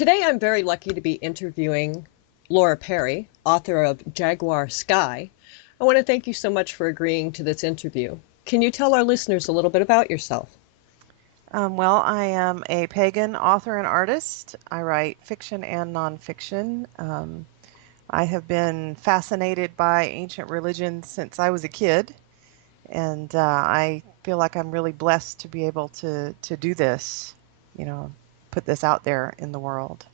Today I'm very lucky to be interviewing Laure Perry, author of Jaguar Sky. I want to thank you so much for agreeing to this interview. Can you tell our listeners a little bit about yourself? Well, I am a pagan author and artist. I write fiction and nonfiction. I have been fascinated by ancient religions since I was a kid, and I feel like I'm really blessed to be able to do this, you know, put this out there in the world.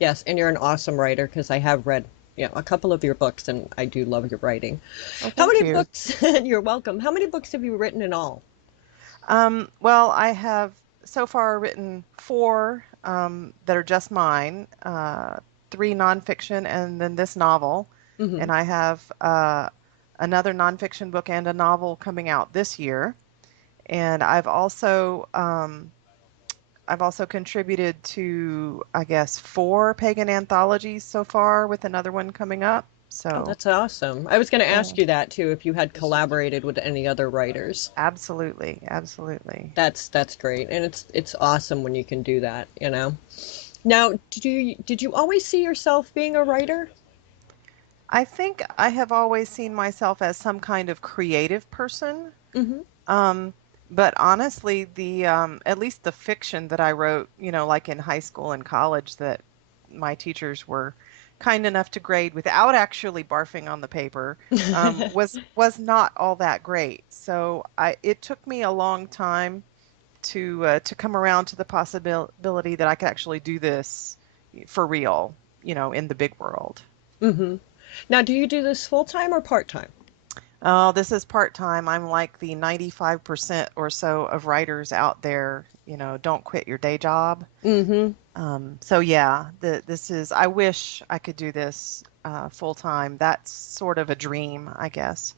Yes, and you're an awesome writer because I have read, a couple of your books and I do love your writing. Oh, How thank many you. books, you're welcome. How many books have you written in all? Well, I have so far written four that are just mine, three nonfiction, and then this novel. Hmm. And I have another nonfiction book and a novel coming out this year. And I've also contributed to, I guess, four pagan anthologies so far, with another one coming up. Oh, So, that's awesome. I was going to yeah, ask you that too, if you had collaborated with any other writers. absolutely, absolutely. That's great, and it's awesome when you can do that. Now, did you always see yourself being a writer? I think I have always seen myself as some kind of creative person. Hmm. Um, but honestly, the at least the fiction that I wrote, like in high school and college, that my teachers were kind enough to grade without actually barfing on the paper, was not all that great. So it took me a long time to come around to the possibility that I could actually do this for real, in the big world. Hmm. Now, do you do this full time or part time? Oh, this is part-time. I'm like the 95% or so of writers out there, don't quit your day job. Hmm. So yeah, I wish I could do this full time. That's sort of a dream, I guess.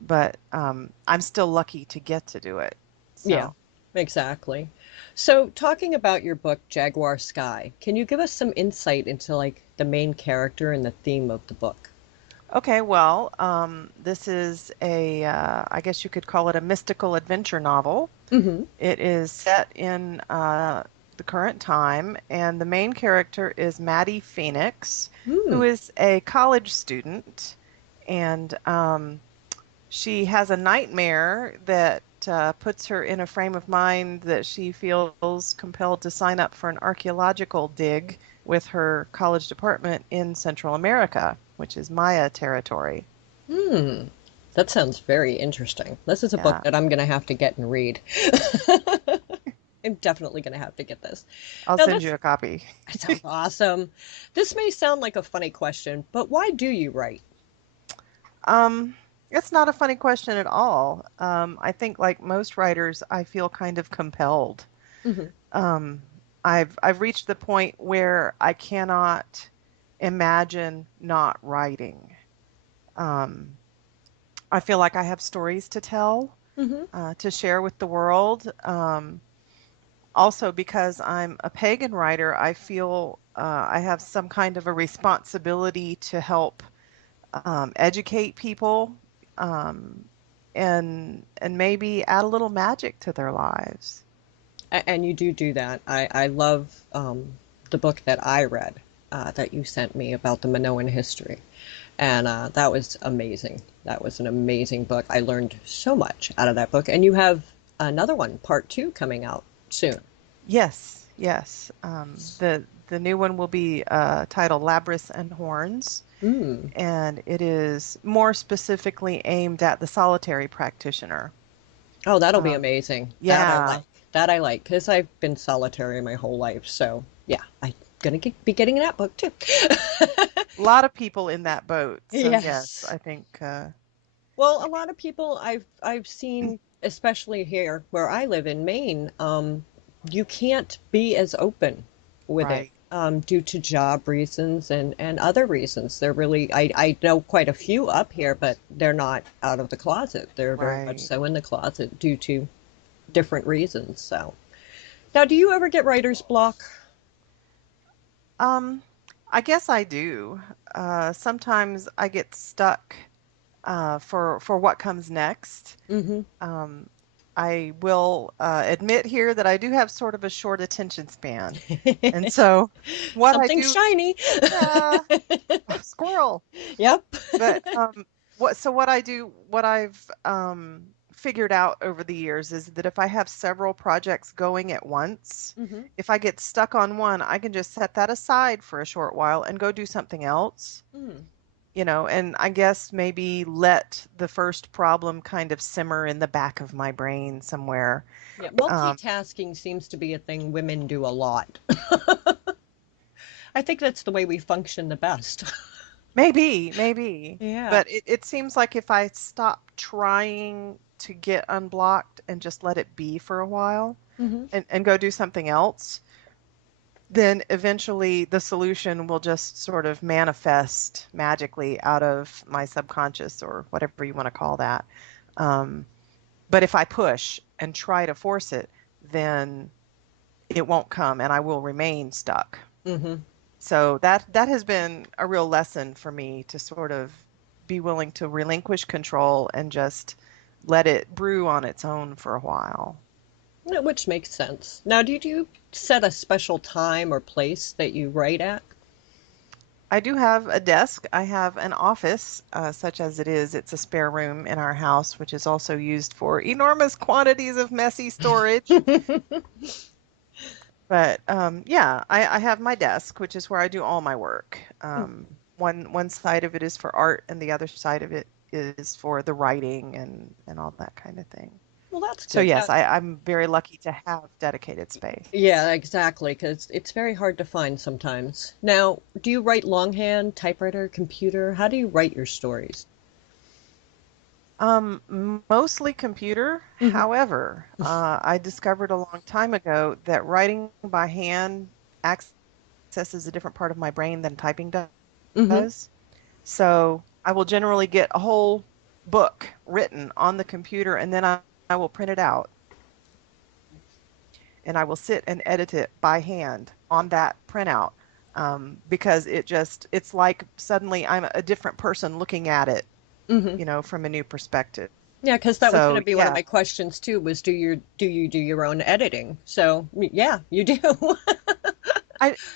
But I'm still lucky to get to do it. Yeah, So, exactly. So, talking about your book, Jaguar Sky, can you give us some insight into like the main character and the theme of the book? okay, well, this is I guess you could call it a mystical adventure novel. Hmm. It is set in the current time, and the main character is Maddie Phoenix, who Hmm. is a college student, and she has a nightmare that puts her in a frame of mind that she feels compelled to sign up for an archaeological dig with her college department in Central America, which is Maya territory. Hmm. That sounds very interesting. This is a book Yeah, that I'm going to have to get and read. I'm definitely going to have to get this. I'll Now, send this you a copy. that sounds awesome. This may sound like a funny question, but why do you write? Um, it's not a funny question at all. I think, like most writers, I feel kind of compelled. Hmm. Um, I've reached the point where I cannot imagine not writing. Um, I feel like I have stories to tell, Hmm. to share with the world. Also, because I'm a pagan writer, I feel I have some kind of a responsibility to help educate people, um, and maybe add a little magic to their lives. And you do that. I love the book that I read that you sent me about the Minoan history. And that was amazing. That was an amazing book. I learned so much out of that book. And you have another one, part two, coming out soon. Yes, yes. The new one will be titled Labyrinths and Horns, Mm. and it is more specifically aimed at the solitary practitioner. Oh, that'll be Um, amazing. That I yeah, like. That I like because I've been solitary my whole life. So yeah, I'm gonna be getting that book too. a lot of people in that boat. So yes, Yes. I think Well, a lot of people I've seen, especially here where I live in Maine, you can't be as open with it right, due to job reasons and other reasons. They're really I know quite a few up here, but they're not out of the closet. They're very much right. so in the closet due to different reasons. So now, do you ever get writer's block? Um, I guess I do. Sometimes I get stuck for what comes next. Mm-hmm. Um, I will admit here that I do have sort of a short attention span. And so what I Something do, shiny. yeah, squirrel. Yep. But what I do, what I've figured out over the years is that if I have several projects going at once, Hmm. if I get stuck on one, I can just set that aside for a short while and go do something else, Mm. and I guess maybe let the first problem kind of simmer in the back of my brain somewhere. Yeah, Um, multitasking seems to be a thing women do a lot. I think that's the way we function the best. maybe. Yeah. But it seems like if I stop trying to get unblocked and just let it be for a while Hmm. and go do something else, then eventually the solution will just sort of manifest magically out of my subconscious or whatever you want to call that. Um, but if I push and try to force it, then it won't come and I will remain stuck. Hmm. So that has been a real lesson for me to sort of be willing to relinquish control and just let it brew on its own for a while. Which makes sense. Now, do you set a special time or place that you write at? I do have a desk. I have an office, such as it is. It's a spare room in our house, which is also used for enormous quantities of messy storage. But yeah, I have my desk, which is where I do all my work. One side of it is for art, and the other side of it is for the writing and all that kind of thing. Well, that's So good. yes, I'm very lucky to have dedicated space. Yeah, exactly, because it's very hard to find sometimes. Now, do you write longhand, typewriter, computer? How do you write your stories? Mostly computer. Hmm. However, I discovered a long time ago that writing by hand accesses a different part of my brain than typing Hmm. does. So I will generally get a whole book written on the computer and then I will print it out and I will sit and edit it by hand on that printout. Because it's like suddenly I'm a different person looking at it, Hmm. from a new perspective. Yeah, because that was going So to be one of yeah, my questions too, was do you do your own editing? So, yeah, you do.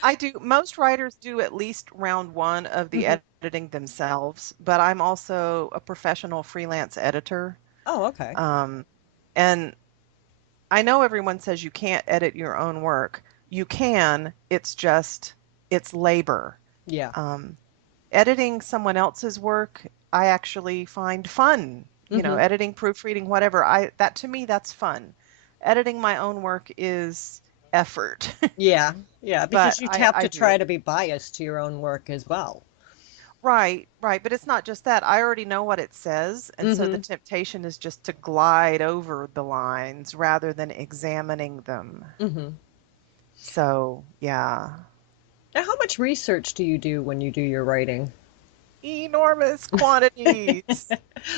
I do. Most writers do at least round one of the Hmm. editing themselves, but I'm also a professional freelance editor. Oh, okay. Um, and I know everyone says you can't edit your own work. You can. It's labor. Yeah. Um, Editing someone else's work, I actually find fun. Hmm. Editing, proofreading, whatever. That to me, that's fun. Editing my own work is effort, Yeah. Yeah, but because you I have I to do try it. to be biased to your own work as well. Right, right. But it's not just that. I already know what it says, and so the Hmm. temptation is just to glide over the lines rather than examining them. Hmm. So, yeah. Now, how much research do you do when you do your writing? Enormous quantities.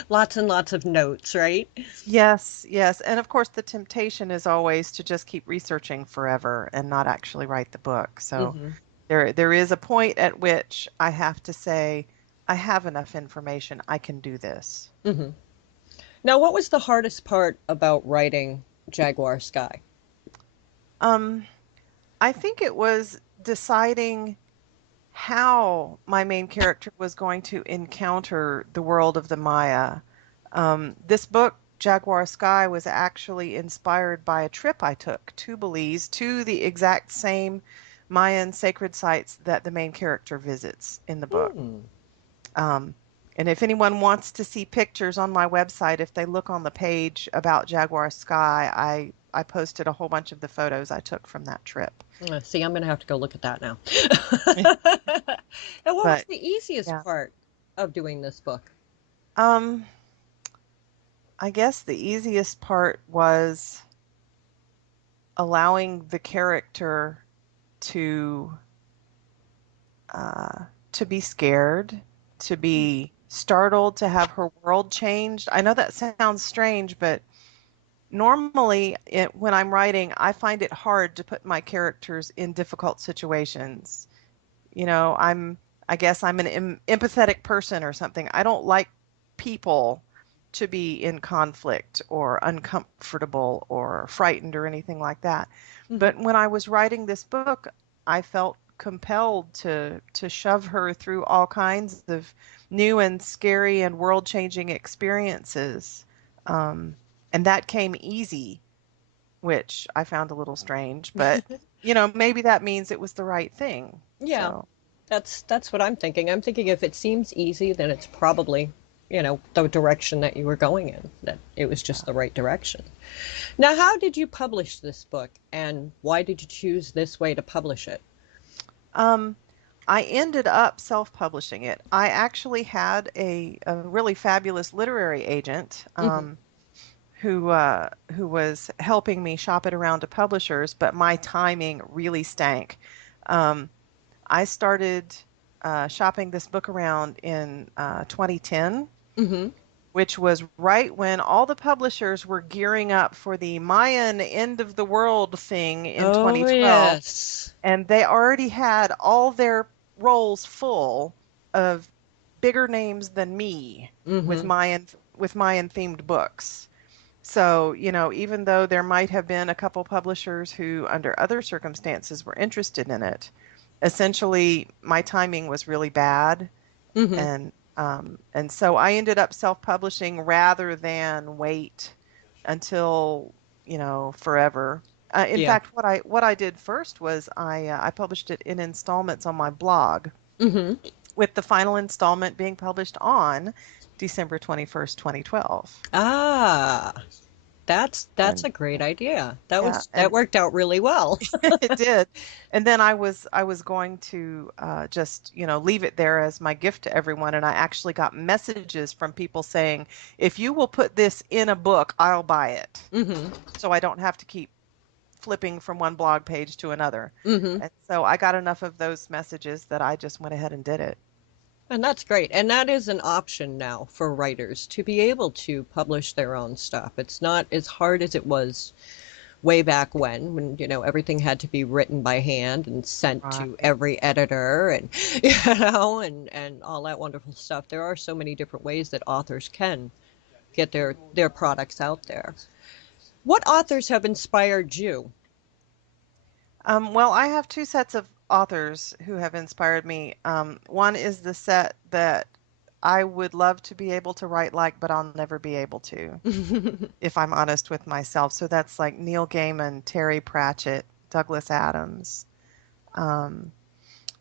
Lots and lots of notes, right? Yes, yes. And of course, the temptation is always to just keep researching forever and not actually write the book. So Hmm. there is a point at which I have to say, I have enough information. I can do this. Hmm. Now, what was the hardest part about writing Jaguar Sky? Um, I think it was deciding how my main character was going to encounter the world of the Maya. This book, Jaguar Sky, was actually inspired by a trip I took to Belize to the exact same Mayan sacred sites that the main character visits in the book. Hmm. Um, and if anyone wants to see pictures on my website, if they look on the page about Jaguar Sky, I posted a whole bunch of the photos I took from that trip. See, I'm going to have to go look at that now. And what was But the easiest yeah, part of doing this book? um, I guess the easiest part was allowing the character to to be scared, to be startled, to have her world changed. I know that sounds strange, but normally when I'm writing, I find it hard to put my characters in difficult situations. I guess I'm an empathetic person or something. I don't like people to be in conflict or uncomfortable or frightened or anything like that. Hmm. But when I was writing this book, I felt compelled to shove her through all kinds of new and scary and world-changing experiences. Um, and that came easy, which I found a little strange, but maybe that means it was the right thing. Yeah, So, that's what I'm thinking. I'm thinking if it seems easy, then it's probably, the direction that you were going in, that it was just yeah. the right direction. Now, how did you publish this book, and why did you choose this way to publish it? Um, I ended up self-publishing it. I actually had a really fabulous literary agent Hmm. who was helping me shop it around to publishers, but my timing really stank. Um, I started shopping this book around in 2010, Hmm. which was right when all the publishers were gearing up for the Mayan end of the world thing in Oh, 2012, yes. and they already had all their roles full of bigger names than me with Hmm. Mayan themed books. So, even though there might have been a couple publishers who, under other circumstances, were interested in it, essentially my timing was really bad, Hmm. and so I ended up self-publishing rather than wait until, forever. In Yeah. fact, what I did first was I published it in installments on my blog, Hmm. with the final installment being published on December 21st, 2012. Ah, that's And a great idea. That yeah, was that and worked out really well. it did. And then I was going to just, leave it there as my gift to everyone. And I actually got messages from people saying, if you will put this in a book, I'll buy it. Hmm. So I don't have to keep flipping from one blog page to another. Hmm. And so I got enough of those messages that I just went ahead and did it. And that's great. And that is an option now for writers to be able to publish their own stuff. It's not as hard as it was way back when, everything had to be written by hand and sent to Right. every editor and and all that wonderful stuff. There are so many different ways that authors can get their products out there. What authors have inspired you? Well, I have two sets of authors who have inspired me. One is the set that I would love to be able to write like, but I'll never be able to, if I'm honest with myself. So that's like Neil Gaiman, Terry Pratchett, Douglas Adams. Um,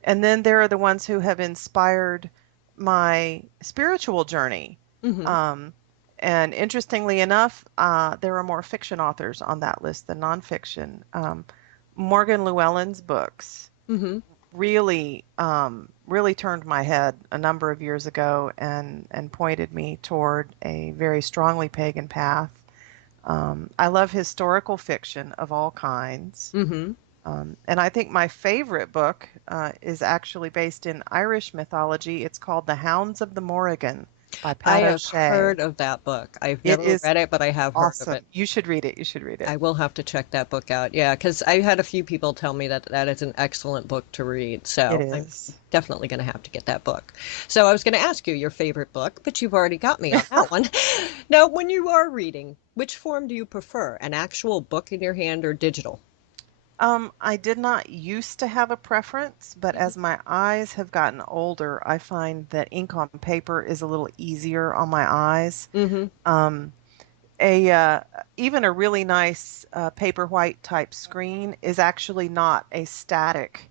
and then there are the ones who have inspired my spiritual journey. Hmm. Um, and interestingly enough, there are more fiction authors on that list than nonfiction. Morgan Llewellyn's books Hmm. really turned my head a number of years ago and pointed me toward a very strongly pagan path. I love historical fiction of all kinds. Hmm. And I think my favorite book is actually based in Irish mythology. It's called The Hounds of the Morrigan by I Pat have O'Shea. heard of that book. I've It never is read it, but I have heard of it. awesome. You should read it. You should read it. I will have to check that book out. Yeah, because I had a few people tell me that that is an excellent book to read. It So I'm is. definitely going to have to get that book. So I was going to ask you your favorite book, but you've already got me on that one. Now, when you are reading, which form do you prefer? An actual book in your hand or digital? I did not used to have a preference, but as my eyes have gotten older, I find that ink on paper is a little easier on my eyes. Mm-hmm. Um, a Even a really nice paper white type screen is actually not a static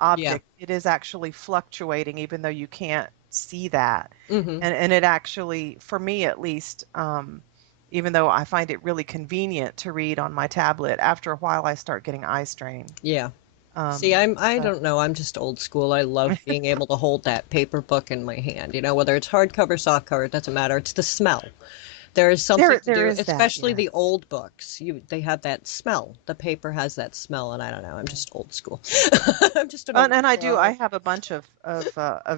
Yeah. object. It is actually fluctuating, even though you can't see that. Mm-hmm. And it actually, for me at least, even though I find it really convenient to read on my tablet, after a while I start getting eye strain. Yeah. See, I So don't know. I'm just old school. I love being able to hold that paper book in my hand. Whether it's hardcover, softcover, it doesn't matter. It's the smell. There is something to there do, is that, especially yes. the old books. They have that smell. The paper has that smell, and I don't know. I'm just old school. I'm just an old And I girl. have a bunch of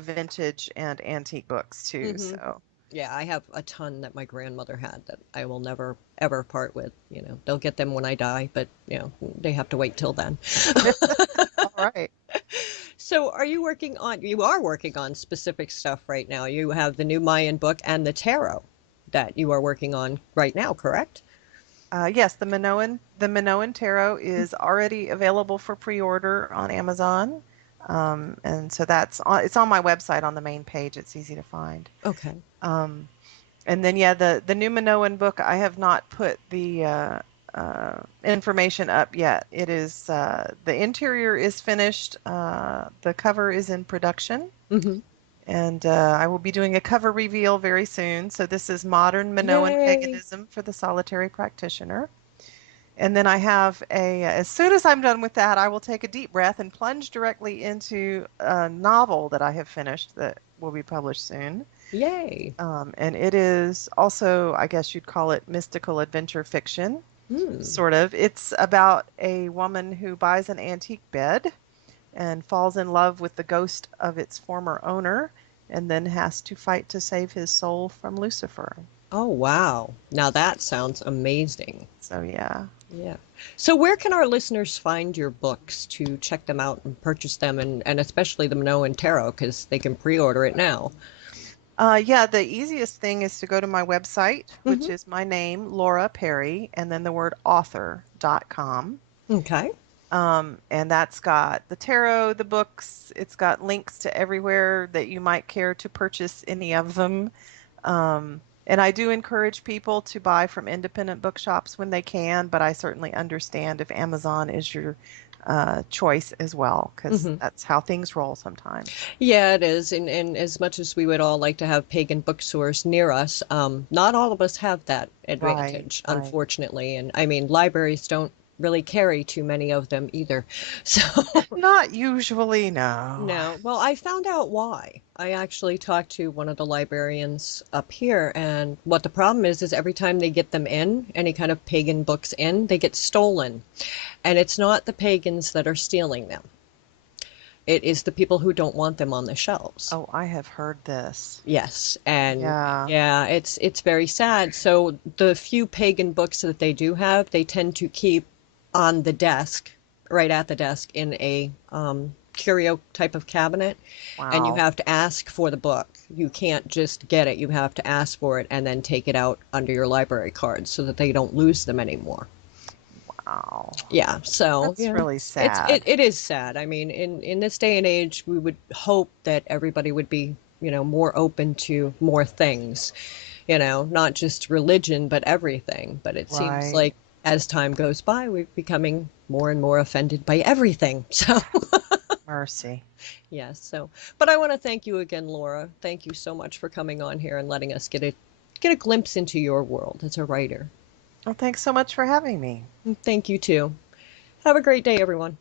vintage and antique books too. Hmm. So Yeah, I have a ton that my grandmother had that I will never ever part with. They'll get them when I die, but they have to wait till then. all right. So, you are working on specific stuff right now. You have the new Mayan book and the tarot. that you are working on right now, correct? Yes, the Minoan Tarot is already available for pre-order on Amazon. And so it's on my website on the main page. It's easy to find. Okay. Um, and then yeah, the new Minoan book, I have not put the information up yet. It is the interior is finished. The cover is in production. Hmm. And I will be doing a cover reveal very soon. So this is Modern Minoan Yay. Paganism for the Solitary Practitioner. And then I have as soon as I'm done with that, I will take a deep breath and plunge directly into a novel that I have finished that will be published soon. Yay. And it is also, I guess you'd call it mystical adventure fiction, Hmm. sort of. It's about a woman who buys an antique bed and falls in love with the ghost of its former owner, and then has to fight to save his soul from Lucifer. Oh, wow. Now that sounds amazing. So yeah. Yeah. So where can our listeners find your books to check them out and purchase them and especially the Minoan Tarot because they can pre-order it now? Yeah, the easiest thing is to go to my website, which Hmm. is my name, Laura Perry, and then the word author.com. Okay. And that's got the tarot, the books, it's got links to everywhere that you might care to purchase any of them. And I do encourage people to buy from independent bookshops when they can, but I certainly understand if Amazon is your choice as well, because Hmm. that's how things roll sometimes. Yeah, it is. And as much as we would all like to have pagan bookstores near us, not all of us have that Right, advantage, right. unfortunately. And I mean, libraries don't really carry too many of them either. So, Not usually, no. no. Well, I found out why. I actually talked to one of the librarians up here, and what the problem is every time they get them in, any kind of pagan books in, they get stolen. And it's not the pagans that are stealing them. It is the people who don't want them on the shelves. Oh, I have heard this. Yes, and Yeah. yeah, it's very sad. So the few pagan books that they do have, they tend to keep on the desk, right at the desk in a curio type of cabinet, and you Wow. have to ask for the book. You can't just get it. You have to ask for it and then take it out under your library card so that they don't lose them anymore. Wow. Yeah, so That's yeah, really it's sad. it is sad. I mean, in this day and age, we would hope that everybody would be, more open to more things, not just religion, but everything. But it seems Right. like as time goes by, we're becoming more and more offended by everything. So, Mercy. yes, but I want to thank you again, Laura. Thank you so much for coming on here and letting us get a glimpse into your world as a writer. Well, thanks so much for having me. And thank you too. Have a great day, everyone.